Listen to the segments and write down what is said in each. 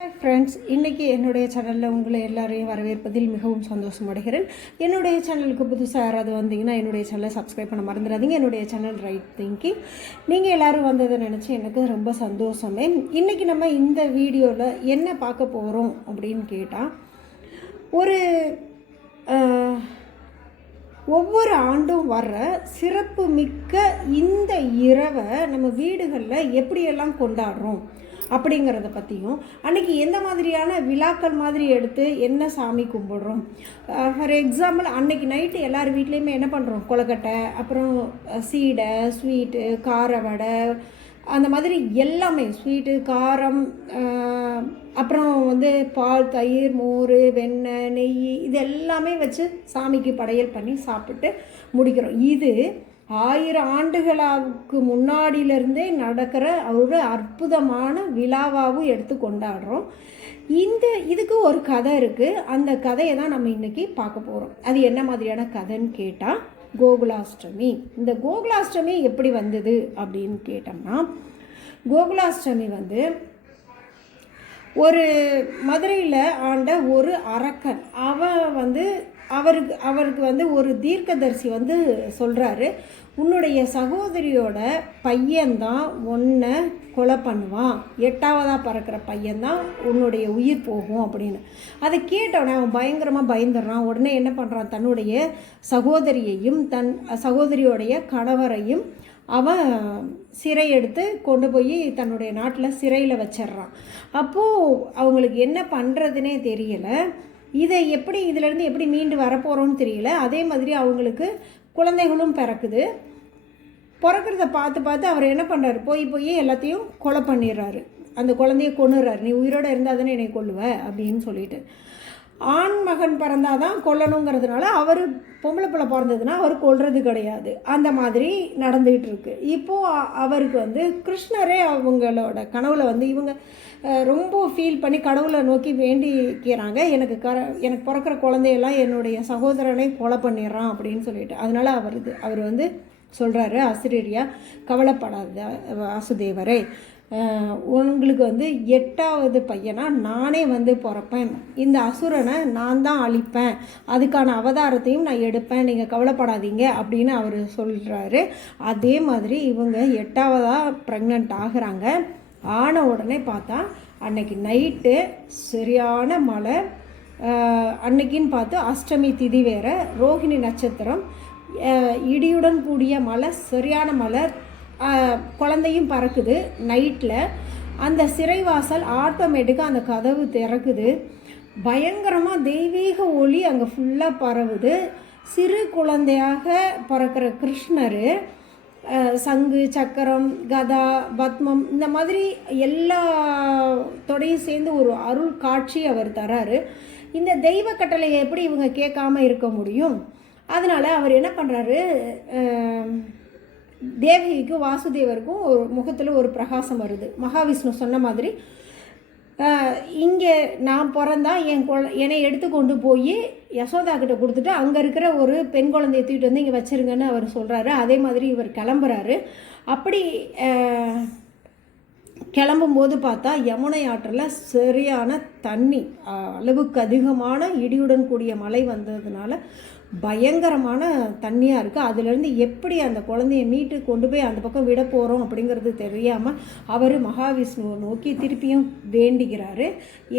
Hi friends இன்றைக்கி என்னுடைய சேனலில் உங்களை எல்லாரையும் வரவேற்பதில் மிகவும் சந்தோஷம் அடைகிறேன். என்னுடைய சேனலுக்கு புதுசாக யாராவது வந்தீங்கன்னா என்னுடைய சேனலை சப்ஸ்கிரைப் பண்ண மறந்துடாதீங்க. என்னுடைய சேனல் ரைட் திங்கிங் நீங்கள் எல்லோரும் வந்ததை நினச்சி எனக்கு ரொம்ப சந்தோஷமே. இன்றைக்கி நம்ம இந்த வீடியோவில் என்ன பார்க்க போகிறோம் அப்படின்னு கேட்டால் ஒரு ஒவ்வொரு ஆண்டும் வர்ற சிறப்பு மிக்க இந்த இரவை நம்ம வீடுகளில் எப்படியெல்லாம் கொண்டாடுறோம்? அப்படிங்கிறத பற்றியும் அன்றைக்கி எந்த மாதிரியான விழாக்கள் மாதிரி எடுத்து என்ன சாமி கும்பிடுறோம்? ஃபார் எக்ஸாம்பிள் அன்னைக்கு நைட்டு எல்லார் வீட்லேயுமே என்ன பண்ணுறோம் கொலக்கட்டை அப்புறம் சீடை ஸ்வீட்டு கார வடை அந்த மாதிரி எல்லாமே ஸ்வீட்டு காரம் அப்புறம் வந்து பால் தயிர் மோர் வெண்ணெய் நெய் இது எல்லாமே வச்சு சாமிக்கு படையல் பண்ணி சாப்பிட்டு முடிக்கிறோம். இது ஆயிரம் ஆண்டுகளுக்கு முன்னாடியிலிருந்தே நடக்கிற ஒரு அற்புதமான விழாவாகவும் எடுத்து கொண்டாடுறோம். இந்த இதுக்கு ஒரு கதை இருக்குது அந்த கதையை தான் நம்ம இன்றைக்கி பார்க்க போகிறோம் அது என்ன மாதிரியான கதைன்னு கேட்டால் கோகுலாஷ்டமி. இந்த கோகுலாஷ்டமி எப்படி வந்தது அப்படின்னு கேட்டோம்னா கோகுலாஷ்டமி வந்து ஒரு மதுரையில் ஆண்ட ஒரு அரக்கன். அவன் வந்து அவருக்கு அவருக்கு வந்து ஒரு தீர்க்கதரிசி வந்து சொல்கிறாரு உன்னுடைய சகோதரியோட பையன்தான் ஒன்றை கொலை பண்ணுவான். எட்டாவதாக பறக்கிற பையன்தான் உன்னுடைய உயிர் போகும் அப்படின்னு. அதை கேட்டவனே அவன் பயங்கரமாக பயந்துடுறான். உடனே என்ன பண்ணுறான் தன்னுடைய சகோதரியையும் தன் சகோதரியோடைய கணவரையும் அவன் சிறை எடுத்து கொண்டு போய் தன்னுடைய நாட்டில் சிறையில் வச்சிடுறான். அப்போது அவங்களுக்கு என்ன பண்ணுறதுனே தெரியலை. இதை எப்படி இதிலேருந்து எப்படி மீண்டு வரப்போகிறோன்னு தெரியல. அதே மாதிரி அவங்களுக்கு குழந்தைகளும் பிறக்குது. பிறக்கிறத பார்த்து பார்த்து அவர் என்ன பண்ணுறாரு போய் போய் எல்லாத்தையும் கொலை பண்ணிடுறாரு. அந்த குழந்தைய கொண்டுறாரு நீ உயிரோடு இருந்தால் தானே என்னை கொள்ளுவ அப்படின்னு சொல்லிட்டு. ஆண் மகன் பிறந்தாதான் கொல்லணுங்கிறதுனால அவர் பொம்பளை பிள்ளை பிறந்ததுன்னா அவர் கொல்றது கிடையாது. அந்த மாதிரி நடந்துக்கிட்டு இருக்கு இப்போது அவருக்கு வந்து கிருஷ்ணரே அவங்களோட கனவுல வந்து இவங்க ரொம்ப ஃபீல் பண்ணி கடவுளை நோக்கி வேண்டிக்கிறாங்க. எனக்கு கர எனக்கு பிறக்கிற குழந்தையெல்லாம் என்னுடைய சகோதரனை கொலை பண்ணிடுறான் அப்படின்னு சொல்லிட்டு. அதனால் அவர் அவர் வந்து சொல்கிறாரு ஆசிரியரியா கவலைப்படாத வாசுதேவரே உங்களுக்கு வந்து எட்டாவது பையனாக நானே வந்து பிறப்பேன். இந்த அசுரனை நான் தான் அழிப்பேன். அதுக்கான அவதாரத்தையும் நான் எடுப்பேன். நீங்கள் கவலைப்படாதீங்க அப்படின்னு அவர் சொல்கிறாரு அதே மாதிரி இவங்க எட்டாவதாக ப்ரெக்னென்ட் ஆகிறாங்க. ஆன உடனே பார்த்தா அன்னைக்கு நைட்டு சரியான மழை. அன்னைக்குன்னு பார்த்து அஷ்டமி திதி வேற. ரோஹிணி நட்சத்திரம். இடியுடன் கூடிய மழை சரியான மழை. குழந்தையும் பறக்குது நைட்டில் அந்த சிறைவாசல் ஆட்டோமேட்டிக்காக அந்த கதவு திறக்குது. பயங்கரமாக தெய்வீக ஒளி அங்கே ஃபுல்லாக பரவுது. சிறு குழந்தையாக பிறக்கிற கிருஷ்ணர் சங்கு சக்கரம் கதா பத்மம் இந்த மாதிரி எல்லா தொடையும் சேர்ந்து ஒரு அருள் காட்சி அவர் தராரு. இந்த தெய்வ கட்டளையை எப்படி இவங்க கேட்காம இருக்க முடியும்? அதனால் அவர் என்ன பண்ணுறாரு தேவகிக்கு வாசுதேவருக்கும் ஒரு முகத்தில் ஒரு பிரகாசம் வருது. மகாவிஷ்ணு சொன்ன மாதிரி இங்கே நான் பிறந்தா என் குழ என்னை எடுத்து கொண்டு போய் யசோதா கிட்ட கொடுத்துட்டு அங்கே இருக்கிற ஒரு பெண் குழந்தையை தூக்கிட்டு வந்து இங்கே வச்சிருங்கன்னு அவர் சொல்கிறாரு அதே மாதிரி இவர் கிளம்புறாரு. அப்படி கிளம்பும்போது பார்த்தா யமுனை ஆற்றில் சரியான தண்ணி அளவுக்கு அதிகமான இடியுடன் கூடிய மழை வந்ததுனால பயங்கரமான தண்ணியாக இருக்குது அதுலேருந்து எப்படி அந்த குழந்தைய மீட்டு கொண்டு போய் அந்த பக்கம் விட போகிறோம் அப்படிங்கிறது தெரியாமல் அவர் மகாவிஷ்ணுவை நோக்கி திருப்பியும் வேண்டிக்கிறாரு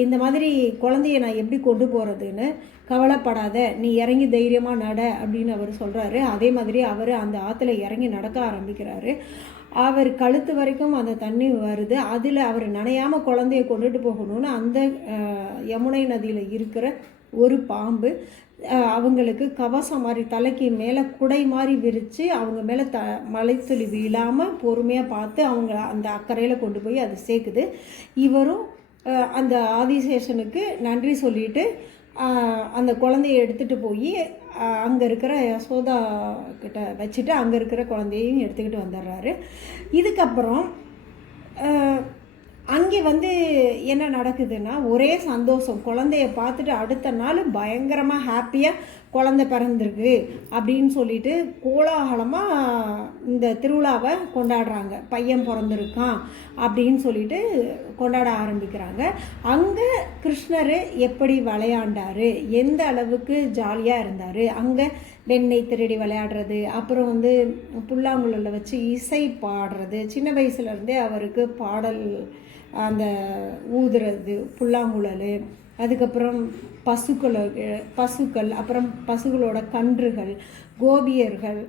இந்த மாதிரி குழந்தைய நான் எப்படி கொண்டு போகிறதுன்னு கவலைப்படாத நீ இறங்கி தைரியமாக நட அப்படின்னு அவர் சொல்கிறாரு அதே மாதிரி அவர் அந்த ஆற்றுல இறங்கி நடக்க ஆரம்பிக்கிறாரு. அவர் கழுத்து வரைக்கும் அந்த தண்ணி வருது. அதில் அவர் நனையாமல் குழந்தைய கொண்டுட்டு போகணும்னு அந்த யமுனை நதியில் இருக்கிற ஒரு பாம்பு அவங்களுக்கு கவசம் மாதிரி தலைக்கு மேலே குடை மாதிரி விரித்து அவங்க மேலே த மலைத்துளி வீழாமல் பொறுமையாக பார்த்து அவங்க அந்த அக்கறையில் கொண்டு போய் அது சேர்க்குது. இவரும் அந்த ஆதிசேஷனுக்கு நன்றி சொல்லிட்டு அந்த குழந்தைய எடுத்துகிட்டு போய் அங்கே இருக்கிற யசோதா கிட்ட வச்சுட்டு அங்கே இருக்கிற குழந்தையையும் எடுத்துக்கிட்டு வந்துடுறாரு. இதுக்கப்புறம் அங்கே வந்து என்ன நடக்குதுன்னா ஒரே சந்தோஷம். குழந்தைய பார்த்துட்டு அடுத்த நாள் பயங்கரமாக ஹாப்பியாக குழந்தை பிறந்திருக்கு அப்படின்னு சொல்லிட்டு கோலாகலமாக இந்த திருவிழாவை கொண்டாடுறாங்க. பையன் பிறந்திருக்கான் அப்படின்னு சொல்லிட்டு கொண்டாட ஆரம்பிக்கிறாங்க. அங்கே கிருஷ்ணர் எப்படி விளையாண்டார்? எந்த அளவுக்கு ஜாலியாக இருந்தார்? அங்கே வெண்ணெய் திருடி விளையாடுறது அப்புறம் வந்து புல்லாங்குழலில் வச்சு இசை பாடுறது சின்ன வயசுலேருந்தே அவருக்கு பாடல் அந்த ஊதுறது புல்லாங்குழல் அதுக்கப்புறம் பசுக்களை பசுக்கள் அப்புறம் பசுகளோட கன்றுகள் கோபியர்கள்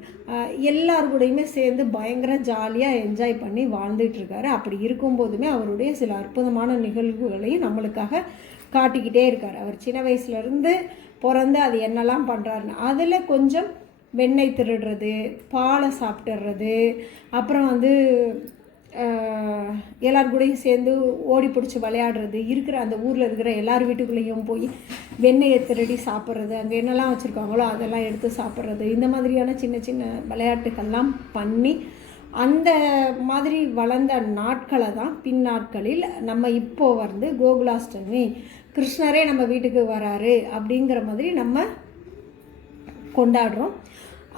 எல்லாருக்கூடையுமே சேர்ந்து பயங்கர ஜாலியாக என்ஜாய் பண்ணி வாழ்ந்துட்டுருக்காரு அப்படி இருக்கும்போதுமே அவருடைய சில அற்புதமான நிகழ்வுகளையும் நம்மளுக்காக காட்டிக்கிட்டே இருக்கார். அவர் சின்ன வயசுலேருந்து பிறந்து அது என்னெல்லாம் பண்ணுறாருன்னு அதில் கொஞ்சம் வெண்ணெய் திருடுறது பாலை சாப்பிட்டுறது அப்புறம் வந்து எல்லார் கூடயும் சேர்ந்து ஓடி பிடிச்சி விளையாடுறது இருக்கிற அந்த ஊரில் இருக்கிற எல்லார் வீட்டுக்குள்ளேயும் போய் வெண்ணெயை திருடி சாப்பிட்றது அங்கே என்னெல்லாம் வச்சுருக்காங்களோ அதெல்லாம் எடுத்து சாப்பிட்றது இந்த மாதிரியான சின்ன சின்ன விளையாட்டுகள்லாம் பண்ணி அந்த மாதிரி வளர்ந்த நாட்களை தான் பின்னாட்களில் நம்ம இப்போ வந்து கோகுலாஷ்டமி கிருஷ்ணரே நம்ம வீட்டுக்கு வராரு அப்படிங்கிற மாதிரி நம்ம கொண்டாடுறோம்.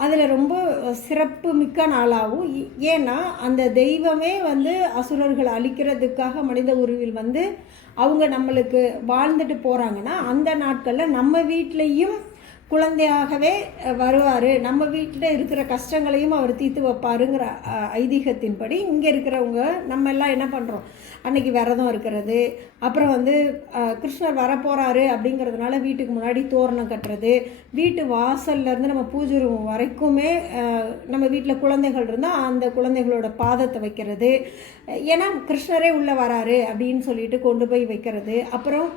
அதில் ரொம்ப சிறப்பு மிக்க நாளாகவும் இ- ஏன்னா அந்த தெய்வமே வந்து அசுரர்களை அழிக்கிறதுக்காக மனித உருவில் வந்து அவங்க நம்மளுக்கு வாழ்ந்துட்டு போகிறாங்கன்னா அந்த நாட்களில் நம்ம வீட்லேயும் குழந்தையாகவே வருவார். நம்ம வீட்டில் இருக்கிற கஷ்டங்களையும் அவர் தீர்த்து வைப்பாருங்கிற ஐதீகத்தின்படி இங்கே இருக்கிறவங்க நம்ம எல்லாம் என்ன பண்ணுறோம் அன்னைக்கு விரதம் இருக்கிறது அப்புறம் வந்து கிருஷ்ணர் வரப்போகிறாரு அப்படிங்கிறதுனால வீட்டுக்கு முன்னாடி தோரணம் கட்டுறது. வீட்டு வாசல்லேருந்து நம்ம பூஜை ரூம் வரைக்குமே நம்ம வீட்டில் குழந்தைகள் இருந்தால் அந்த குழந்தைகளோட பாதத்தை வைக்கிறது. ஏன்னா கிருஷ்ணரே உள்ளே வராரு அப்படின்னு சொல்லிட்டு கொண்டு போய் வைக்கிறது. அப்புறம்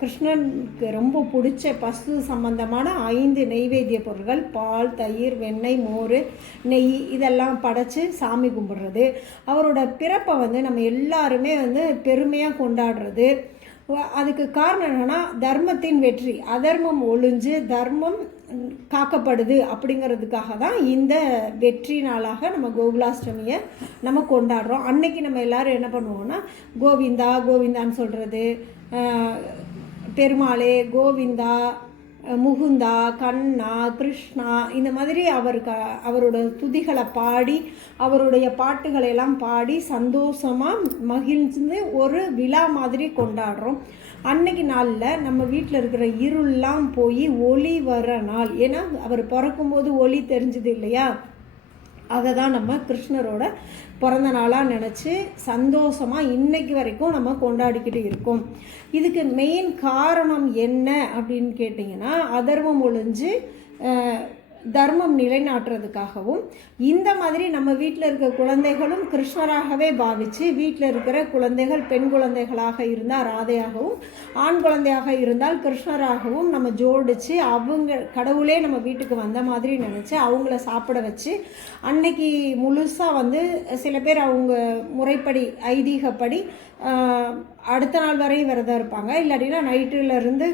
கிருஷ்ணனுக்கு ரொம்ப பிடிச்ச பசு சம்பந்தமான ஐந்து நெய்வேத்திய பொருட்கள் பால் தயிர் வெண்ணெய் மோர் நெய் இதெல்லாம் படைச்சு சாமி கும்பிடுறது. அவரோட பிறப்பை வந்து நம்ம எல்லாருமே வந்து பெருமையாக கொண்டு கொண்டாடுறது. அதுக்கு காரணம் என்னென்னா தர்மத்தின் வெற்றி அதர்மம் ஒழிஞ்சு தர்மம் காக்கப்படுது அப்படிங்கிறதுக்காக தான் இந்த வெற்றி நாளாக நம்ம கோகுலாஷ்டமியை நம்ம கொண்டாடுறோம். அன்னைக்கு நம்ம எல்லாரும் என்ன பண்ணுவோம்னா கோவிந்தா கோவிந்தான்னு சொல்கிறது பெருமாளே கோவிந்தா முகுந்தா கண்ணா கிருஷ்ணா இந்த மாதிரி அவருக்கு அவரோட துதிகளை பாடி அவருடைய பாட்டுகளை எல்லாம் பாடி சந்தோஷமாக மகிழ்ந்து ஒரு விழா மாதிரி கொண்டாடுறோம். அன்னைக்கு நாளில் நம்ம வீட்டில் இருக்கிற இருள்லாம் போய் ஒளி வர நாள். ஏன்னா அவர் பிறக்கும்போது ஒளி தெரிஞ்சது இல்லையா? அதை தான் நம்ம கிருஷ்ணரோட பிறந்த நாளாக நினச்சி சந்தோஷமாக இன்றைக்கு வரைக்கும் நம்ம கொண்டாடிக்கிட்டு இருக்கோம். இதுக்கு மெயின் காரணம் என்ன அப்படின்னு கேட்டிங்கன்னா அதர்மம் ஒழிஞ்சு தர்மம் நிலைநாட்டுறதுக்காகவும் இந்த மாதிரி நம்ம வீட்டில் இருக்க குழந்தைகளும் கிருஷ்ணராகவே பாவித்து வீட்டில் இருக்கிற குழந்தைகள் பெண் குழந்தைகளாக இருந்தால் ராதையாகவும் ஆண் குழந்தையாக இருந்தால் கிருஷ்ணராகவும் நம்ம ஜோடித்து அவங்க கடவுளே நம்ம வீட்டுக்கு வந்த மாதிரி நினச்சி அவங்கள சாப்பிட வச்சு அன்னைக்கு முழுசாக வந்து சில பேர் அவங்க முறைப்படி ஐதீகப்படி அடுத்த நாள் வரையும் விரதம் இருப்பாங்க. இல்லாட்டினா நைட்டுலேருந்து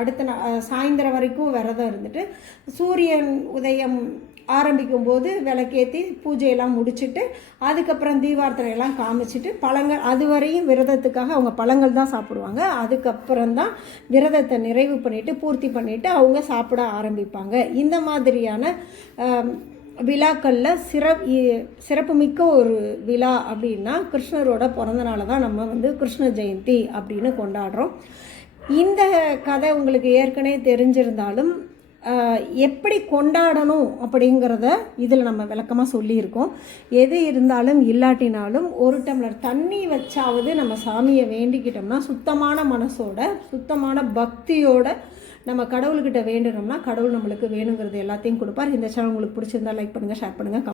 அடுத்த நா சாயந்தரம் வரைக்கும் விரதம் இருந்துட்டு சூரியன் உதயம் ஆரம்பிக்கும் போது விளக்கேற்றி பூஜையெல்லாம் முடிச்சுட்டு அதுக்கப்புறம் தீபார்த்தனை எல்லாம் காமிச்சிட்டு பழங்கள் அது வரையும் விரதத்துக்காக அவங்க பழங்கள் தான் சாப்பிடுவாங்க. அதுக்கப்புறம் தான் விரதத்தை நிறைவு பண்ணிவிட்டு பூர்த்தி பண்ணிவிட்டு அவங்க சாப்பிட ஆரம்பிப்பாங்க. இந்த மாதிரியான விழாக்களில் சிறப் சிறப்புமிக்க ஒரு விழா அப்படின்னா கிருஷ்ணரோட பிறந்தநாளை தான் நம்ம வந்து கிருஷ்ண ஜெயந்தி அப்படின்னு கொண்டாடுறோம். இந்த கதை உங்களுக்கு ஏற்கனவே தெரிஞ்சிருந்தாலும் எப்படி கொண்டாடணும் அப்படிங்கிறத இதில் நம்ம விளக்கமாக சொல்லியிருக்கோம். எது இருந்தாலும் இல்லாட்டினாலும் ஒரு டம்ளர் தண்ணி வச்சாவது நம்ம சாமியை வேண்டிக்கிட்டோம்னா சுத்தமான மனசோட சுத்தமான பக்தியோட நம்ம கடவுள்கிட்ட வேண்டுனோம்னா கடவுள் நம்மளுக்கு வேணுங்கிறது எல்லாத்தையும் கொடுப்பார். இந்த சேனல் உங்களுக்கு பிடிச்சிருந்தா லைக் பண்ணுங்கள் ஷேர் பண்ணுங்கள்